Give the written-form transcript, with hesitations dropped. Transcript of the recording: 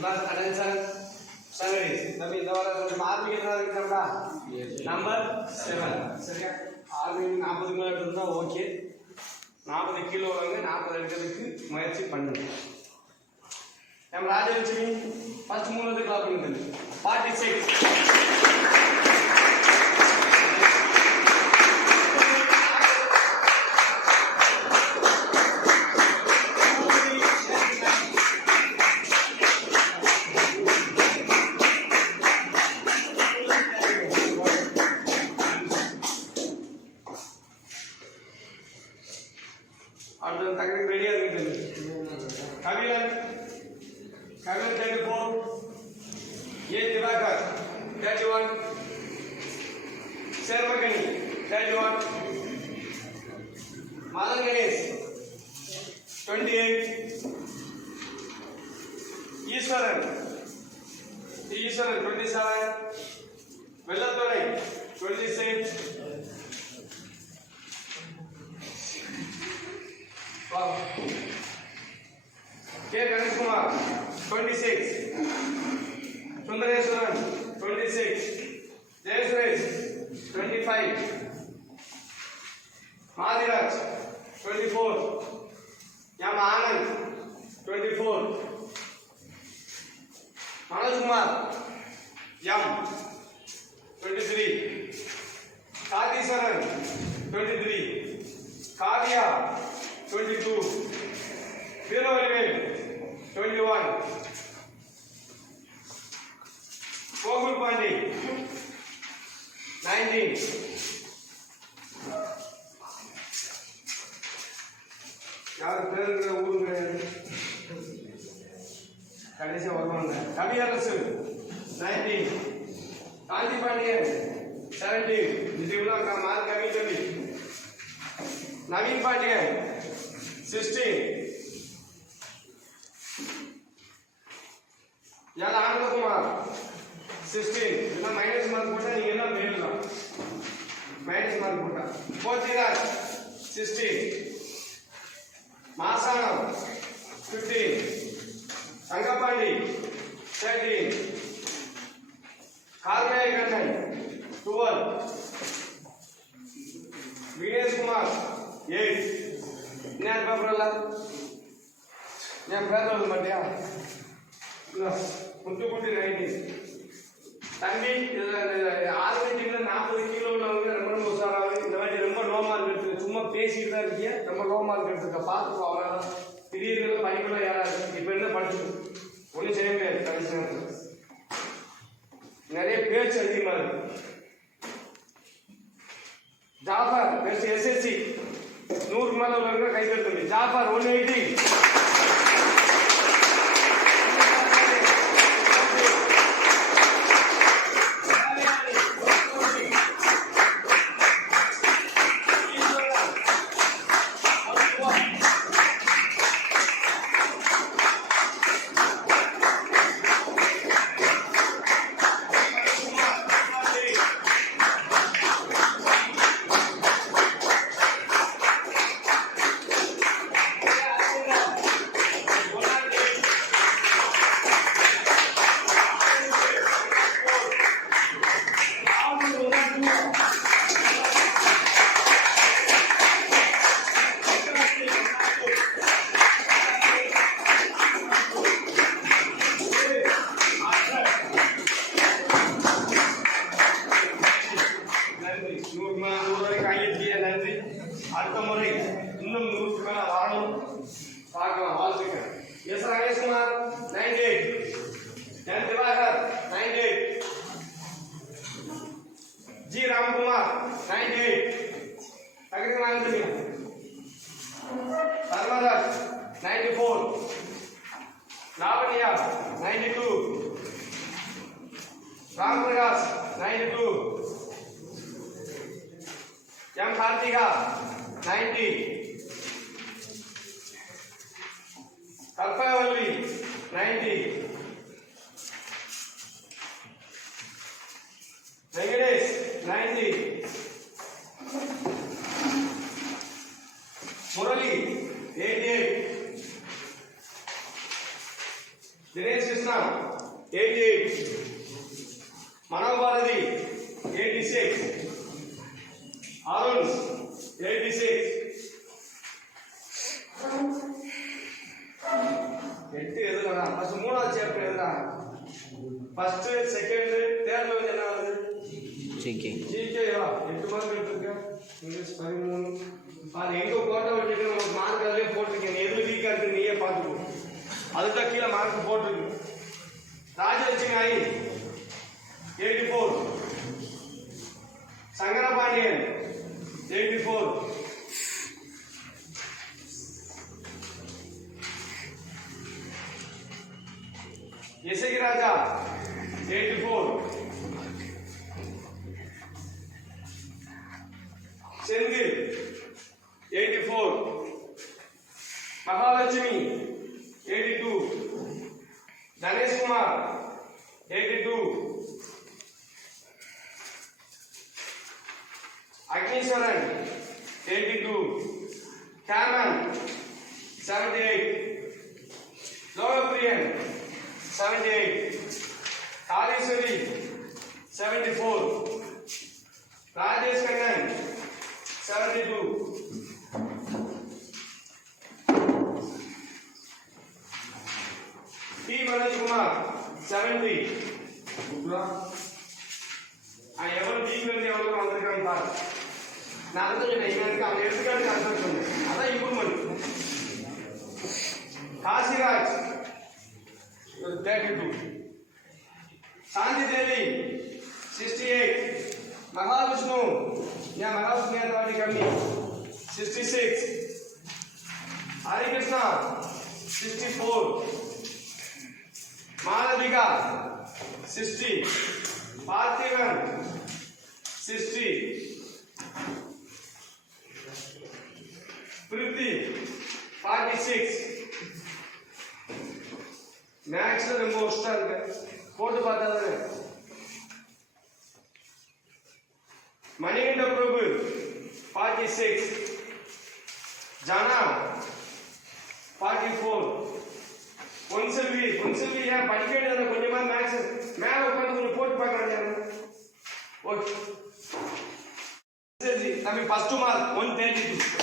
Class attention. Salaries. Nabi indavara army enna irukkamda. Number 7. சரியா? army 40 kilo இருந்தா okay. 40 kilo வாங்க 40 எடுக்கிறதுக்கு முயற்சி பண்ணுங்க. நம்ம ராஜலட்சுமி ஃபர்ஸ்ட் மூணாவது கிளாப் பண்ணுங்க. 46. அடுத்து தகவல் ரெடியா இருக்கு. கவிலன் 34, ஏ திவாகர் 31, சேர்மகனி 31, மதன் கணேஷ் 28, ஈஸ்வரன் 27, Vellathurai 26, K. Ganeskumar 26, Sundareswaran 26, Jayasuresh 25, Madhiraj 24, M. Anand 24, Manoj Kumar M 23, Kadiswaran 23, Kadya 22, Viruvelivel 21, Gokul Pandey 19, யார் பேர் இருக்கிற ஊருங்க கடைசியா வருவாங்க. கவியரசு 19, காந்தி பாண்டியன் 17, இது இவ்வளோ மார்க் கம்மி சொல்லி. நவீன் பாண்டியன் 16, यार आनंद कुमार 16, இதெல்லாம் மைனஸ் மார்க் போட்டா நீங்க எல்லாம் மேலலாம் மைனஸ் மார்க் போட்டா. போத்திராஜ் 16, மாசானம் 15, தங்கபாண்டி 13, கார்மேய கண்ணன் 12, வினேஷ் குமார் 8. நான் பேப்பர்ல நான் பேப்பர் எழுத மாட்டியா குட்டி குட்டி 90. தம்பி ஆர்மி டீம்ல 40 கிலோ உள்ளவங்க ரொம்ப உஷாராக இந்த மாதிரி ரொம்ப லோ மார்க் எடுத்துக்க. சும்மா பேசிட்டு தான் இருக்கீங்க, ரொம்ப லோ மார்க் எடுத்துக்க. பார்த்துக்கோ, அவ்வளோதான். திடீர்னு படிப்பெல்லாம் யாராது இப்போ என்ன படிச்சு ஒன்றும் செய்ய முடியாது. கடைசி நிறைய பேச்சு அதிகமாக இருக்கு. ஜாஃபர் பெஸ்ட் எஸ்எஸ்சி 100 மேல உள்ளவங்க கை தட்டுங்க. ஜாஃபர் 180, அடுத்த முறை இன்னும் 100க்கு மேல வரணும். பார்க்கலாம். வாழ்த்துக்கள். எஸ் ராஜேஷ்குமார் 98, என் திவாகர் 98, ஜி ராம்குமார் 98, தகவல் வாங்கிடுங்க. சர்வதாஸ் 94, லாவண்யா 92, ராம் பிரகாஷ் 92, எம் கார்த்திகா 90, கல்பவல்லி 90, வெங்கடேஷ் 90, முரளி 88, தினேஷ் கிருஷ்ணா 88, மனோபாரதி 86, அருண் 86. 8 எதுலடா? ஃபர்ஸ்ட் மூணாவது சாப்டர் எதுடா? ஃபர்ஸ்ட் செகண்ட் தேர்ட் வந்து என்ன வருது? ஜிகே. ஜிகேவா? 8 மார்க் எடுத்துக்க. இங்கிலீஷ் 13. பாரு எங்க கோட்டை வச்சிட்டு நமக்கு மார்க் அதிலே போட்டுருக்கேன். எதுல வீக்கா இருக்கு நீயே பாத்துக்கோ. அதுக்கு கீழ மார்க் போட்டுருக்கு. ராஜலட்சுமி 84, சங்கரபாண்டியன் 84, இசைராஜா 84, செந்தில் 84, மகாலட்சுமி 82, தனேஷ்குமார் 82, அக்னீஸ்வரன் 82, கேமன் 78, லோகப்பிரியன் 78, காளீஸ்வரி 74, ராஜேஷ் கண்ணன் 72, டி மனோஜ்குமார் 70. எவ்வளவு வீக்ல எவ்வளவு வந்திருக்கான்னு பாரு. நான் அதை சொன்னேன், இவனுக்கு அவன் எடுத்துக்காட்டு அர்த்தம் சொன்னேன். அதான் இம்ப்ரூவ்மெண்ட். காசிராஜ் 32, சாந்தி தேவி 68, மகாவிஷ்ணு ஏன் மகாவிஷ்ணு அந்த வாட்டி கம்மி 66, ஹரிகிருஷ்ணா 64, மாலவிகா 60, பார்த்திவன் 60, பிரித்தி 46. மேக்ஸ்ல ரொம்ப ஒஸ்டா இருக்கு, போட்டு பார்த்தாது. மணிகண்ட பிரபு 46, ஜானா 44, பொன்செல்வி ஏன் படிக்க வேண்டியது கொஞ்சமா மேக்ஸ் மேல உட்காந்து கொஞ்சம் போட்டு பார்க்கறாங்க. ஓகே சரி தம்பி ஃபர்ஸ்ட் மார்க் 132.